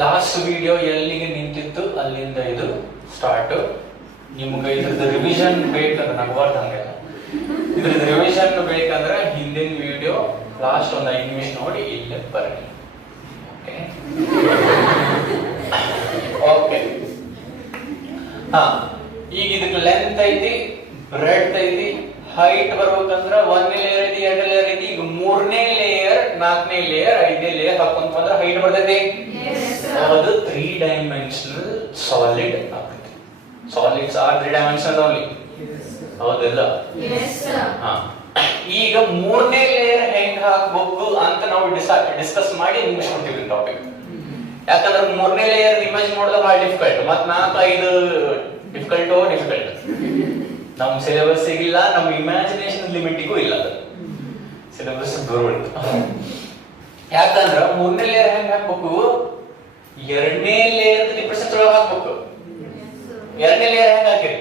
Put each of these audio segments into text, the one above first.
Last video ಎಲ್ಲಿಗೆ ನಿಂತಿತ್ತು ಅಲ್ಲಿಂದ ಇದು ಸ್ಟಾರ್ಟ್. ನಿಮ್ಗೆ ಇದ್ರದ್ದು ರಿವಿಷನ್ ಬೇಕಂದ್ರೆ ನಗಬಾರ್ದು ಹಂಗೆ. ಇದ್ರದ್ದು ರಿವಿಷನ್ ಬೇಕಂದ್ರೆ ಹಿಂದಿನ ವಿಡಿಯೋ ಲಾಸ್ಟ್ ಒಂದು 5 ನಿಮಿಷ ನೋಡಿ ಇಲ್ಲೇ ಬರ್ರಿ. ಓಕೆ ಹಾ, ಈಗ ಇದಕ್ಕೆ ಲೆಂತ್ ಐತಿ, ಬ್ರೆಡ್ತ್ ಐತಿ, ಹೈಟ್ ಬರ್ಬೇಕಂದ್ರ 1ನೇ ಲೇಯರ್ ಐತಿ, 2ನೇ ಲೇಯರ್ ಐತಿ. ಈಗ 3ನೇ ಲೇಯರ್, 4ನೇ ಲೇಯರ್, 5ನೇ ಲೇಯರ್ ಹಾಕೊಂತ ಬಂದ್ರೆ ಹೈಟ್ ಬರ್ತೈತಿ. ಅದು 3 ಡೈಮೆನ್ಷನಲ್ ಸಾಲಿಡ್ ಆಗ್ತೈತಿ. ಸಾಲಿಡ್ಸ್ ಆರ್ 3 ಡೈಮೆನ್ಷನಲ್ ಓನ್ಲಿ, ಹೌದಿಲ್ಲ? ಹಾ, ಈಗ 3ನೇ ಲೇಯರ್ ಹೆಂಗ್ ಹಾಕ್ಬೇಕು ಅಂತ ನಾವು ಡಿಸ್ಕಸ್ ಮಾಡಿ ಮುಗಿಸ್ಕೊಡ್ತೀವಿ ಟಾಪಿಕ್. ಯಾಕಂದ್ರೆ 3ನೇ ಲೇಯರ್ ಇಮೇಜ್ ಮಾಡೋದು ಬಹಳ ಡಿಫಿಕಲ್ಟ್, ಮತ್ 4-5 ಡಿಫಿಕಲ್ಟ್. ನಮ್ ಸಿಲೆಬಸ್ ಇಲ್ಲ, ನಮ್ ಇಮ್ಯಾಜಿನೇಷನ್ ಲಿಮಿಟಿಗೂ ಇಲ್ಲ. ಅದು ಸಿಲೆಬಸ್ ದೂರ. ಯಾಕಂದ್ರ 3ನೇ ಲೇಯರ್ ಹೆಂಗ್ ಹಾಕ್ಬೇಕು, 2ನೇ ಲೇಯರ್ ಡಿಪ್ರೆಷನ್ ಒಳಗೆ ಹಾಕ್ಬೇಕು. 2ನೇ ಲೇಯರ್ ಹೆಂಗ್ ಹಾಕಿರಿ,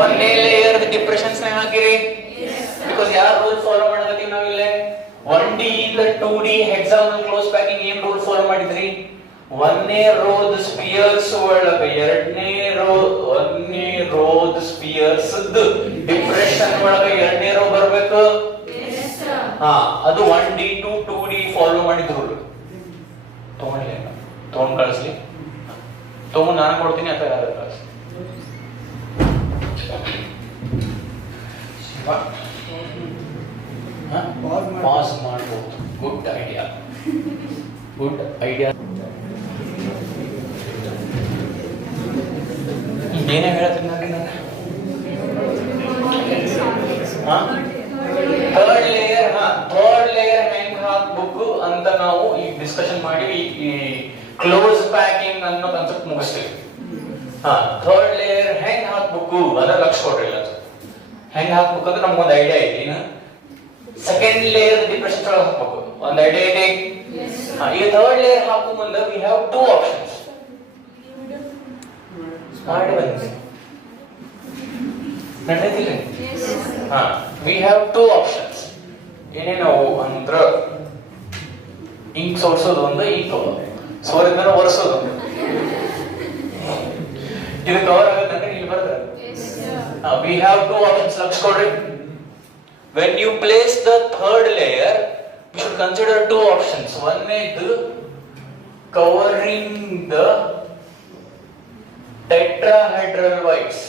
1ನೇ ಲೇಯರ್ ಡಿಪ್ರೆಷನ್ಸ್ ಹಾಕಿರಿ. ಬಿಕಾಸ್ ಯಾರು ರೂಲ್ ಫಾಲೋ ಮಾಡಕತ್ತೀವಿ ನಾವಿಲ್ಲೇ 1D ಇಂದ 2D ಹೆಕ್ಸಾಗೋನಲ್ ಕ್ಲೋಸ್ ಪ್ಯಾಕಿಂಗ್ ಏನ್ ರೂಲ್ ಫಾಲೋ ಮಾಡಿದ್ರಿ? 1ನೇ ರೋದ್ ಸ್ಪಿಯರ್ಸ್ ಒಳಗೆ 1ನೇ ರೋದ್ ಸ್ಪಿಯರ್ಸ್ ಡಿಪ್ರೆಷನ್ ಒಳಗೆ 2ನೇ ರೋ ಬರ್ಬೇಕು. ಹಾ, ಅದು 1D to 2D ಫಾಲೋ ಮಾಡಿದ ರೂಲ್. ತಗೊಂಡ್ ಕಳಿಸ್ಲಿ, ತಗೊಂಡ್ ನಾನು ಕೊಡ್ತೀನಿ ಅಥವಾ ಯಾರು ಕಳಿಸ್ಲಿ. ಪಾಸ್ ಮಾಡ್ಬೋದು. Good idea. ಏನೇ ಹೇಳ್ತೀನಿ ನಾನು. ಥರ್ಡ್ ಲೇಯರ್ ಹೆಂಗ್ ಹಾಕ್ಬೇಕು ಅಂತ ನಾವು ಈಗ ಡಿಸ್ಕಷನ್ ಮಾಡಿ ಈ ಕ್ಲೋಸ್ ಪ್ಯಾಕಿಂಗ್ ಅನ್ನೋ ಕಾನ್ಸೆಪ್ಟ್ ಮುಗಿಸ್ತೀವಿ. ಥರ್ಡ್ ಲೇಯರ್ ಹೆಂಗ್ ಹಾಕ್ಬೇಕು ಅದ್ರ ಲಕ್ಷ ಕೊಡ್ರಿ. ಹೆಂಗ್ ಹಾಕ್ಬೇಕು ಅಂದ್ರೆ ನಮ್ಗೊಂದು ಐಡಿಯಾ ಐತಿ. ಸೆಕೆಂಡ್ ಲೇಯರ್ ಡಿಪ್ರೆಷನ್ ಒಳಗೆ ಹಾಕ್ಬೇಕು, ಒಂದು ಐಡಿಯಾ ಐತಿ. ಈಗ ಥರ್ಡ್ ಲೇಯರ್ ಹಾಕೋ ಮುಂದೆ ವಿ ಹ್ಯಾವ್ 2 ಆಪ್ಷನ್ಸ್. ಮಾಡಿ ಬಂದ್ರಿ ನಡೆದಿಲ್ಲ? We have 2 options. ಏನೇನವು ಅಂದ್ರ ಇಂಕ್ ಸೋರ್ಸೋದು ಒಂದು, ಇಂಕ್ ಸೋರಿದ ಮೇಲೆ ಒರೆಸೋದು. ಇದು ಕವರ್ ಆಗುತ್ತೆ ಇಲ್ಲಿ ಬರ್ತಾರೆ. We have 2 options. ಲಕ್ಷ ಕೊಡ್ರಿ. When you place the third layer, you should consider 2 options. One is covering the tetrahedral whites.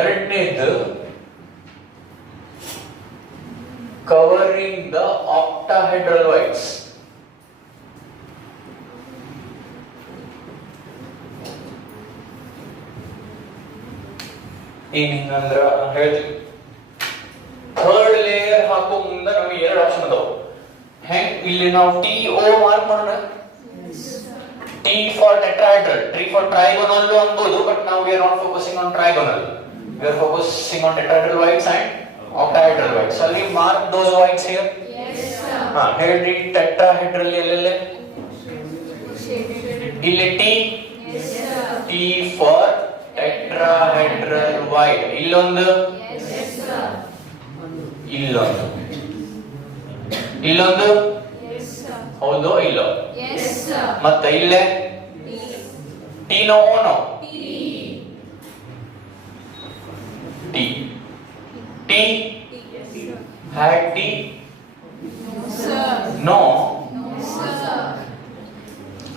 ಎರಡನೇದು covering the octahedral whites. ಏನಂದ್ರ ಹೇಳ್ತೀವಿ, ಥರ್ಡ್ ಲೇಯರ್ ಹಾಕೋ ಮುಂದೆ ನಮಗೆ 2 ಆಪ್ಷನ್ ಅದಾವ. ಹೆಂಗ್ ಇಲ್ಲಿ ನಾವು TO ಮಾರ್ಕ್ ಮಾಡೋಣ. T for tetrahedral, T for trigonal ಅನ್ಬೋದು, ಬಟ್ ನಾವು we are not focusing on trigonal, we are focusing on tetrahedral whites and octahedral whites. So we mark those whites here. ಹೇಳ್ರಿ tetrahedral ಎಲ್ಲೆಲ್ಲ ಇಲ್ಲಿ T for tetrahedral white. ಇಲ್ಲೊಂದು, ಇಲ್ಲೊಂದು, ಹೌದು ಇಲ್ಲೋ? ಮತ್ತೆ ಇಲ್ಲೇ ಟೀನೋ ಓನೋ? Tea had tea? No,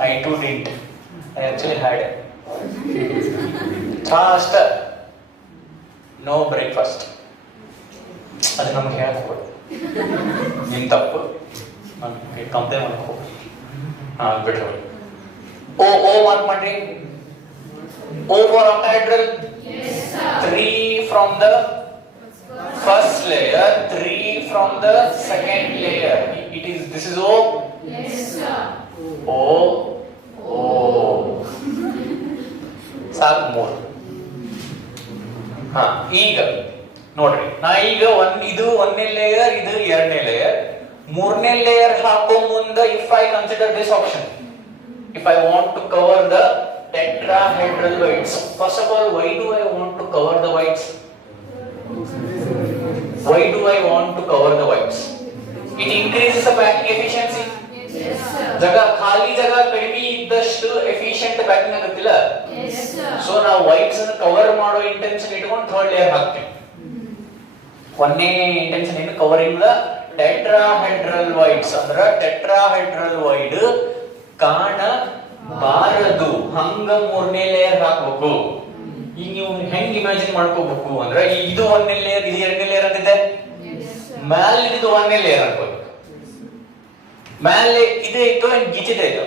I too didn't. I actually had fast no breakfast. ಅದು ನಮ್ಗೆ ಹೇಳ್ಕೊಡು, ನಿನ್ ತಪ್ಪು, ಕಂಪ್ಲೇಂಟ್ ಮಾಡ್ಕೊ. ಬಿಟ್ಟು ಓ ಮಾರ್ಕ್ ಮಾಡ್ರಿ. O for octahedral, 3 from the first layer, 3 from the second layer. This is O. O ಸಾಕು 3. ಈಗ ನೋಡ್ರಿ, ನಾ ಈಗ ಇದು 1ನೇ ಲೇಯರ್, ಇದು 2ನೇ ಲೇಯರ್. 3ನೇ ಲೇಯರ್ ಹಾಕೋ ಮುಂದೆ if I consider this option, if I want to cover the tetrahedral whites, first of all, why do I want to cover the whites? Why do I I want to cover the whites, it increases the packing efficiency. ಜಾಗ ಖಾಲಿ ಜಾಗ ಕಡಿಮೆ ಇದ್ದಷ್ಟು efficient packing ಆಗುತ್ತಿಲ್ಲ. So ನಾವು whites ಅನ್ನು cover ಮಾಡೋ intention ಇಟ್ಕೊಂಡು ಥರ್ಡ್ ಲೇಯರ್ ಹಾಕ್ತೀವಿ. ಒಂದೇ ಇಂಟೆನ್ಷನ್ ಏನು, ಕವರಿಂಗ್ ದ ಟೆಟ್ರಾಹೆಡ್ರಲ್ ವೈಟ್ಸ್. ಅಂದ್ರ ಟೆಟ್ರಾಹೆಡ್ರಲ್ ವೈಡ್ ಕಾಣಬಾರದು, ಹಂಗ ಮೂರನೇ ಲೇಯರ್ ಹಾಕ್ಬೇಕು. ಈಗ ನೀವು ಹೆಂಗ್ ಇಮ್ಯಾಜಿನ್ ಮಾಡ್ಕೋಬೇಕು ಅಂದ್ರೆ, ಇದು ಒಂದನೇ ಲೇಯರ್, ಇದು ಎರಡನೇ ಲೇಯರ್ ಅಂತಿದೆ, ಮ್ಯಾಲ ಇದು ಒಂದನೇ ಲೇಯರ್ ಅನ್ಕೋಬೇಕು. ಮೇಲೆ ಇದೆ ಇತ್ತು, ಗೀಚಿದೆ ಇತ್ತು,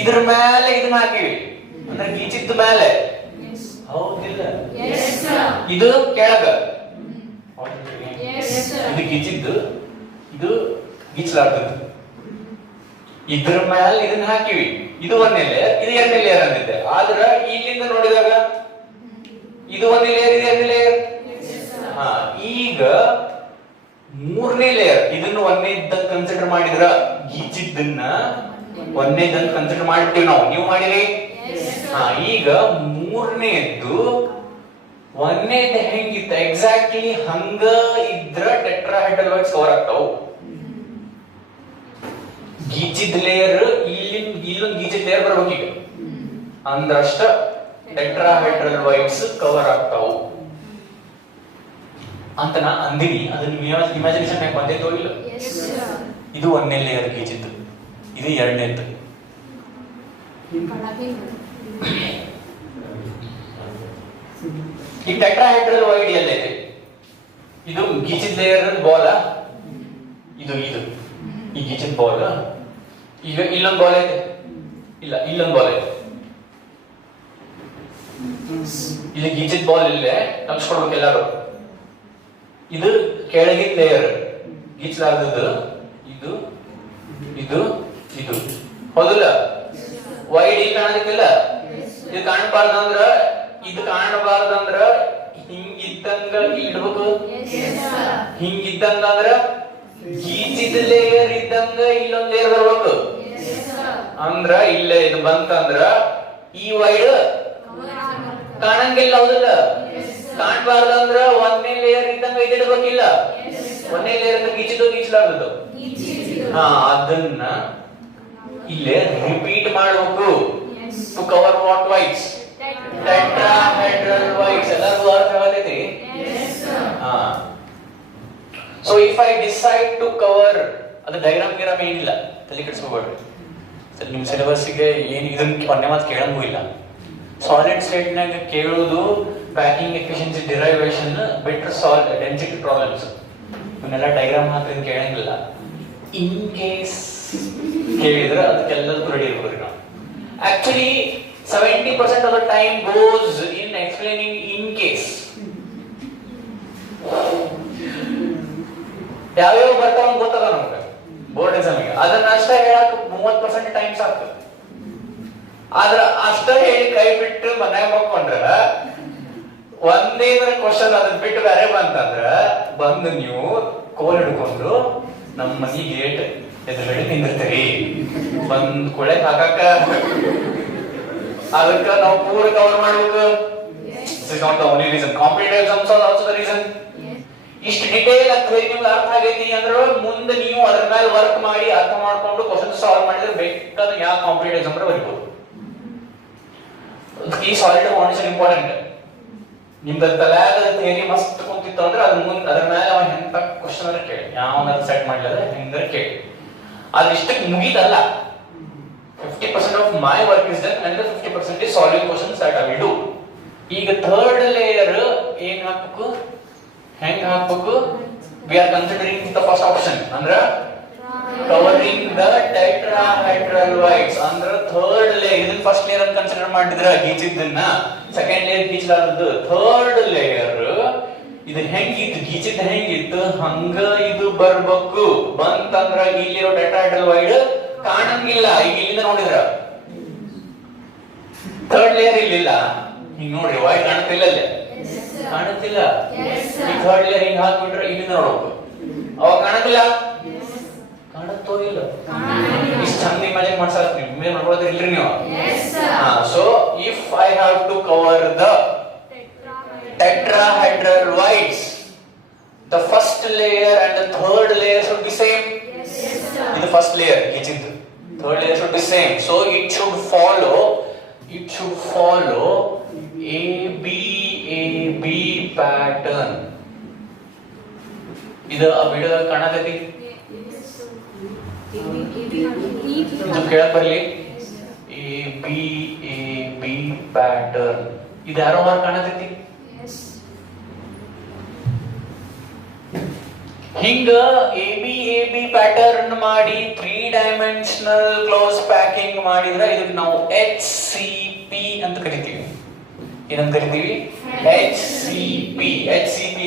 ಇದ್ರ ಮೇಲೆ ಇದನ್ನ ಹಾಕಿವಿ ಅಂದ್ರೆ ಗೀಚಿದ್ದು ಮೇಲೆ, ಹೌದಿಲ್ಲ? ಇದು ಕೆಳಗ, ಇದು ಗೀಚಿದ್ದು, ಇದು ಗೀಚಲಾರ್ದದ್ದು. ಇದ್ರ ಮೇಲೆ ಇದನ್ನ ಹಾಕಿವಿ, ಇದು ಒಂದನೇ ಲೇಯರ್, ಇದು ಎರಡನೇ ಲೇಯರ್ ಅಂತಿದೆ. ಆದ್ರ ಇಲ್ಲಿಂದ ನೋಡಿದಾಗ ಇದು ಒಂದನೇ ಲೇಯರ್, ಇದು ಎರಡನೇ ಲೇಯರ್. ಈಗ ಮೂರನೇ ಲೇಯರ್ ಇದನ್ನು ಒಂದನೇದಂತ ಕನ್ಸಿಡರ್ ಮಾಡಿದ್ರ, ಗೀಚಿದ್ದನ್ನ ಒಂದನೇದಂತ ಕನ್ಸಿಡರ್ ಮಾಡ್ತೀವಿ ನಾವು, ನೀವು ಮಾಡಿರಿ. ಈಗ ಮೂರನೇದ್ದು ಒಂದನೇದು ಹೆಂಗಿತ್ತ ಎಕ್ಸಾಕ್ಟ್ಲಿ ಹಂಗ ಇದ್ರ ಟೆಟ್ರಾಹೆಡ್ರಲ್ ವೈಟ್ಸ್ ಕವರ್ ಆಗ್ತಾವು. ಗೀಚಿದ್ ಲೇಯರ್ ಇಲ್ಲೊಂದು ಗೀಚಿದ್ ಲೇಯರ್ ಬರ್ಬೇಕು ಈಗ, ಅಂದ್ರಷ್ಟ ಟೆಟ್ರಾಹೆಡ್ರಲ್ ವೈಟ್ಸ್ ಕವರ್ ಆಗ್ತಾವು ಅಂತ ನಾ ಅಂದಿನಿ. ಅದನ್ನ ಇಮ್ಯಾಜಿನೇಷನ್ ಯಾಕೆ ಬಂದೈತೋ ಇಲ್ಲ. ಇದು ಒಂದನೇ ಲೇಯರ್ ಗೀಚಿದ್ದು, ಇದು ಎರಡನೇದ್ದು. ಈ ಟೆಟ್ರಾಹೆಡ್ರಲ್ ವೈಡ್ ಎಲ್ಲೈತೆ, ಇದು ಗೀಚಿದ್ ಲೇಯರ್ ಬಾಲ್, ಇದು ಈ ಗೀಚಿದ್ ಬಾಲ್. ಈಗ ಇಲ್ಲೊಂದು ಬಾಲ್ ಐತೆ, ಇಲ್ಲ ಇಲ್ಲೊಂದು ಬಾಲ್ ಐತೆ, ಇಲ್ಲಿ ಗೀಚಿದ್ ಬಾಲ್ ಇಲ್ಲೇ ಕಲ್ಸ್ಕೊಡ್ಬೇಕು ಎಲ್ಲಾರು. ಇದು ಕೆಳಗಿನ ಲೇಯರ್ ಗೀಚಲಾರ್ದದ್ದು, ಇದು ಇದು ಇದು ಹೌದಿಲ್ಲ? ವೈಡ್ ಇಲ್ಲಿ ಕಾಣದಿಲ್ಲ, ಇದು ಕಾಣಬಾರ್ದಂದ್ರ, ಇದು ಕಾಣಬಾರ್ದಂದ್ರ ಹಿಂಗಿದ್ದಂಗ ಇಡ್ಬೇಕು, ಹಿಂಗಿದ್ದಂಗ ಅಂದ್ರ ಗೀಚಿದ ಲೇಯರ್ ಇದ್ದಂಗ ಇಲ್ಲೊಂದ್ ಲೇಯರ್ ಬರ್ಬೇಕು. ಅಂದ್ರ ಇಲ್ಲ ಇದು ಬಂತಂದ್ರ ಈ ವೈಡ್ ಕಾಣಂಗಿಲ್ಲ, ಹೌದಿಲ್ಲ? ಕಾಣಬಾರ್ದಂದ್ರ ಒಂದನೇ ಲೇಯರ್ ಇದ್ದಂಗ ಇದಿಡ್ಬೇಕಿಲ್ಲ, ಒಂದನೇ ಲೇಯರ್ ಅಂತ ಗೀಚಲಾರ್ದದ್ದು. ಅದನ್ನ ಇಲ್ಲೇ ರಿಪೀಟ್ ಮಾಡಬೇಕು. To cover what voids, tetrahedral voids. ಎಲ್ಲರಿಗೂ ಅರ್ಥ ಆಗತೈತಿ? So if I decide to cover, ಅದು ಡೈಗ್ರಾಮ್ ಗಿರಾಮ್ ಏನಿಲ್ಲ, ತಲೆ ಕೆಡಿಸ್ಕೋಬೇಡ್ರಿ. ನಿಮ್ ಸಿಲೆಬಸ್ಗೆ ಏನು ಇದನ್ನ ಒಂದೇ ಮಾತು ಕೇಳಂಗೂ ಇಲ್ಲ. ಸಾಲಿಡ್ ಸ್ಟೇಟ್ ನಾಗ ಕೇಳೋದು ಪ್ಯಾಕಿಂಗ್ ಎಫಿಷಿಯನ್ಸಿ ಡಿರೈವೇಶನ್ ಬಿಟ್ರೆ ಡೆನ್ಸಿಟಿ ಪ್ರಾಬ್ಲಮ್ಸ್, ಇವನ್ನೆಲ್ಲ ಡೈಗ್ರಾಮ್ ಹಾಕಿದ್ರೆ ಕೇಳಂಗಿಲ್ಲ. ಇನ್ ಕೇಸ್ ಕೇಳಿದ್ರೆ ಅದಕ್ಕೆಲ್ಲದಕ್ಕೂ ರೆಡಿ ಇರ್ಬೇಕು ನಾವು. Actually 70% of the time goes in explaining in case. ಯಾವ್ಯಾವ ಬರ್ತಾವ ಗೊತ್ತದ ನಮ್ಗೆ ಬೋರ್ಡ್ ಎಕ್ಸಾಮಿಗೆ, ಅದನ್ನ ಅಷ್ಟೇ ಹೇಳಕ್ 30% ಟೈಮ್ ಸಾಕು. ಆದ್ರ ಅಷ್ಟ ಹೇಳಿ ಕೈ ಬಿಟ್ಟು ಮನ್ಯಾಗ ಮಕ್ಕೊಂಡ್ರ ಒಂದೇದ್ರ ಕ್ವಶನ್ ಅದನ್ನ ಬಿಟ್ಟು ಬೇರೆ ಬಂತಂದ್ರ ಬಂದು ನೀವು ಕೋಲ್ ಹಿಡ್ಕೊಂಡು ನಮ್ಮ ಮನಿ ಗೇಟ್ ಎದುರುಗಡೆ ನಿಂದಿರ್ತೀರಿ. ಬಂದ್ ಕೊಳೆ ಹಾಕಾಕ ಅದಕ್ಕ ನಾವು ಪೂರ ಕವರ್ ಮಾಡ್ಬೇಕು. This is not the only reason. Competitive exams are also the reason. ಇಷ್ಟು ಡಿಟೇಲ್ ಆಗ್ತದೆ ನಿಮ್ಗೆ ಅರ್ಥ ಆಗೈತಿ ಅಂದ್ರೆ ಮುಂದೆ ನೀವು ಅದ್ರ ಮೇಲೆ ವರ್ಕ್ ಮಾಡಿ ಅರ್ಥ ಮಾಡ್ಕೊಂಡು ಕ್ವಶನ್ ಸಾಲ್ವ್ ಮಾಡಿದ್ರೆ ಬೇಕಾದ ಯಾವ ಕಾಂಪಿಟೇಟಿವ್ ಎಕ್ಸಾಮ್ ಬರೀಬಹುದು. ಈ ಸಾಲಿಡ್ ಫೌಂಡೇಶನ್ ಇಂಪಾರ್ಟೆಂಟ್. ನಿಮ್ದು ತಲೆಯಾಗ ಥಿಯರಿ ಮಸ್ತ್ ಕುಂತಿತ್ತು ಅಂದ್ರೆ ಅದ್ರ ಮುಂದೆ ಅದ್ರ ಮೇಲೆ ಅವ ಎಂತ ಕ್ವಶನ್ ಅಂದ್ರೆ ಕೇಳಿ, ಯಾವನಾದ್ರು ಸೆಟ್ ಮಾಡ್ಲಿಲ್ಲ ಹೆಂಗಾರ ಕೇಳಿ. ಅದು ಇಷ್ಟಕ್ಕೆ ಮುಗಿದಲ್ಲ. 50% of my work is done and the 50% is solving questions that I will do. ಈಗ ಥರ್ಡ್ ಲೇಯರ್ ಏನ್ ಹಾಕ್ಬೇಕು, ಹೆಂಗ್ ಹಾಕ್ಬೇಕು? We are considering the first option ಅಂದ್ರ covering the tetrahedral whites. ಅಂದ್ರ ಥರ್ಡ್ ಲೇಯರ್, ಇದನ್ನ ಫಸ್ಟ್ ಲೇಯರ್ ಅಂತ ಕನ್ಸಿಡರ್ ಮಾಡಿದ್ರ ಗೀಚಿದ್ದನ್ನ, ಸೆಕೆಂಡ್ ಲೇಯರ್ ಗೀಚಲಾರದ್ದು. ಥರ್ಡ್ ಲೇಯರ್ ಇದು ಹೆಂಗಿತ್ತು, ಗೀಚಿದ್ ಹೆಂಗಿತ್ತು ಹಂಗ ಇದು ಬರ್ಬೇಕು. ಬಂತಂದ್ರ ಇಲ್ಲಿರೋ ಟೆಟ್ರಾಹೆಡ್ರಲ್ ವೈಡ್ ಕಾಣಂಗಿಲ್ಲ. ಈಗ ಇಲ್ಲಿಂದ ನೋಡಿದ್ರ ಥರ್ಡ್ ಲೇಯರ್ ಇಲ್ಲಿಲ್ಲ, ಹಿಂಗ್ ನೋಡ್ರಿ ವೈಡ್ ಕಾಣುತ್ತಿಲ್ಲ, ಅಲ್ಲೇ ಕಾಣುತ್ತಿಲ್ಲ. ಈ ಥರ್ಡ್ ಲೇಯರ್ ಹಿಂಗ್ ಹಾಕ್ಬಿಟ್ರೆ ಇಲ್ಲಿಂದ ನೋಡ್ಬೇಕು, ಅವಾಗ ಕಾಣಂಗಿಲ್ಲ. ಕಾಣುತ್ತೋ ಇಲ್ಲ? ಇಷ್ಟು ಚಂದ ಇಮ್ಯಾಜಿನ್ ಮಾಡ್ಸಕ್ ನೀವು ಮಾಡ್ಕೊಳ್ಳೋದ್ರ ಇಲ್ರಿ ನೀವು. So if I have to cover the tetrahedral whites, the first layer and the third layer should be same? Yes, sir. In the first layer, third layer should be same. So it should follow AB pattern. ಇದು ಆ video ಕಾಣತೈತಿ? ಇದು ಕೇಳಕ್ ಬರ್ಲಿ? AB pattern. ಇದು ಯಾರೋ ಮಾರ್ ಕಾಣತೈತಿ? ಹಿಂಗ AB pattern ಮಾಡಿ 3 dimensional close packing ಮಾಡಿದ್ರೆ ಇದಕ್ಕೆ ನಾವು HCP ಅಂತ ಕರಿತೀವಿ. ಏನಂತ ಕರಿತೀವಿ? HCP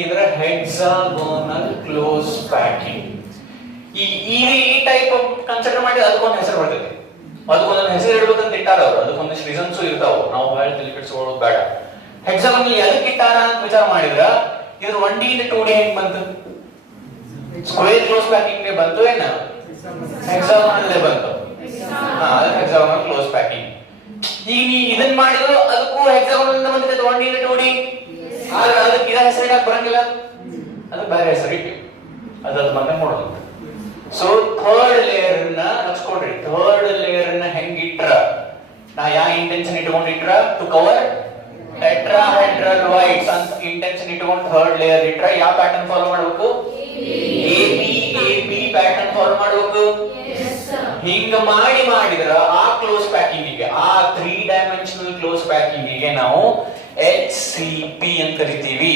ಅಂದ್ರೆ ಹೆಕ್ಸಾಗೋನಲ್ ಕ್ಲೋಸ್ ಪ್ಯಾಕಿಂಗ್. ಈ ಟೈಪ್ ಕನ್ಸಿಡರ್ ಮಾಡಿ ಅದಕ್ಕೊಂದು ಹೆಸರು ಬರ್ತದೆ. ಅದಕ್ಕೊಂದೊಂದು ಹೆಸರು ಇಡ್ಬೇಕಂತ ಇಟ್ಟಾರ ಅವರು. ಅದಕ್ಕೊಂದಿಷ್ಟು ರೀಸನ್ಸ್ ಇರ್ತಾವ. ನಾವು ಹೇಳಿ ತಲೆ ಕೆಡಿಸ್ಕೊಳ್ಳೋದು ಬೇಡ. ಹೆಕ್ಸಾಗೋನಲ್ ಎದಕ್ಕೆ ಇಟ್ಟಾರ ಅಂತ ವಿಚಾರ ಮಾಡಿದ್ರ ಇದ್ರ 1D ಇಂದ 2D ಹೆಂಗ್ ಬಂತು? ಸ್ಕ್ವೇರ್ ಕ್ಲೋಸ್ ಪ್ಯಾಕಿಂಗ್ ಬಂತು ಏನ? ಹೆಕ್ಸಾಗೋನಲ್ ಬಂತು. ಅದಕ್ಕೆ ಹೆಕ್ಸಾಗೋನಲ್ ಕ್ಲೋಸ್ ಪ್ಯಾಕಿಂಗ್. ಈಗ ನೀ ಇದನ್ನ ಮಾಡಿದ್ರು ಅದಕ್ಕೂ ಹೆಕ್ಸಾಗೋನಲ್ ಇಂದ ಬಂದಿದೆ 1D ಇಂದ 2D. ಆದ್ರೆ ಅದಕ್ಕೆ ಇದ ಹೆಸರು ಇಡಕ್ ಬರಂಗಿಲ್ಲ. ಅದಕ್ಕೆ ಬೇರೆ ಹೆಸರು ಇಟ್ಟು ಅದ್ರ ಬಂದ ಮಾಡೋದು. ಸೊ ಥರ್ಡ್ ಲೇಯರ್ ನ ಹಚ್ಕೊಂಡ್ರಿ. ಥರ್ಡ್ ಲೇಯರ್ ನ ಹೆಂಗಿಟ್ರ ನಾ ಯಾವ ಇಂಟೆನ್ಷನ್ ಇಟ್ಕೊಂಡಿಟ್ರ? ಟು ಕವರ್ ಟೆಟ್ರಾಹೆಡ್ರಲ್ ವೈಟ್ಸ್ ಅಂತ ಇಂಟೆನ್ಷನ್ ಇಟ್ಕೊಂಡು ಥರ್ಡ್ ಲೇಯರ್ ಇಟ್ರ ಯಾವ ಪ್ಯಾಟರ್ನ್ ಫಾಲೋ ಮಾಡಬೇಕು? AB ಪ್ಯಾಟರ್ನ್ ಫಾಲೋ ಮಾಡಬೇಕು. ಹಿಂಗ ಮಾಡಿದ್ರ ಆ ಕ್ಲೋಸ್ ಪ್ಯಾಕಿಂಗ್ ಗೆ, ಆ 3 ಡೈಮೆನ್ಷನಲ್ ಕ್ಲೋಸ್ ಪ್ಯಾಕಿಂಗ್ ಗೆ ನಾವು HCP ಅಂತ ಕರಿತೀವಿ.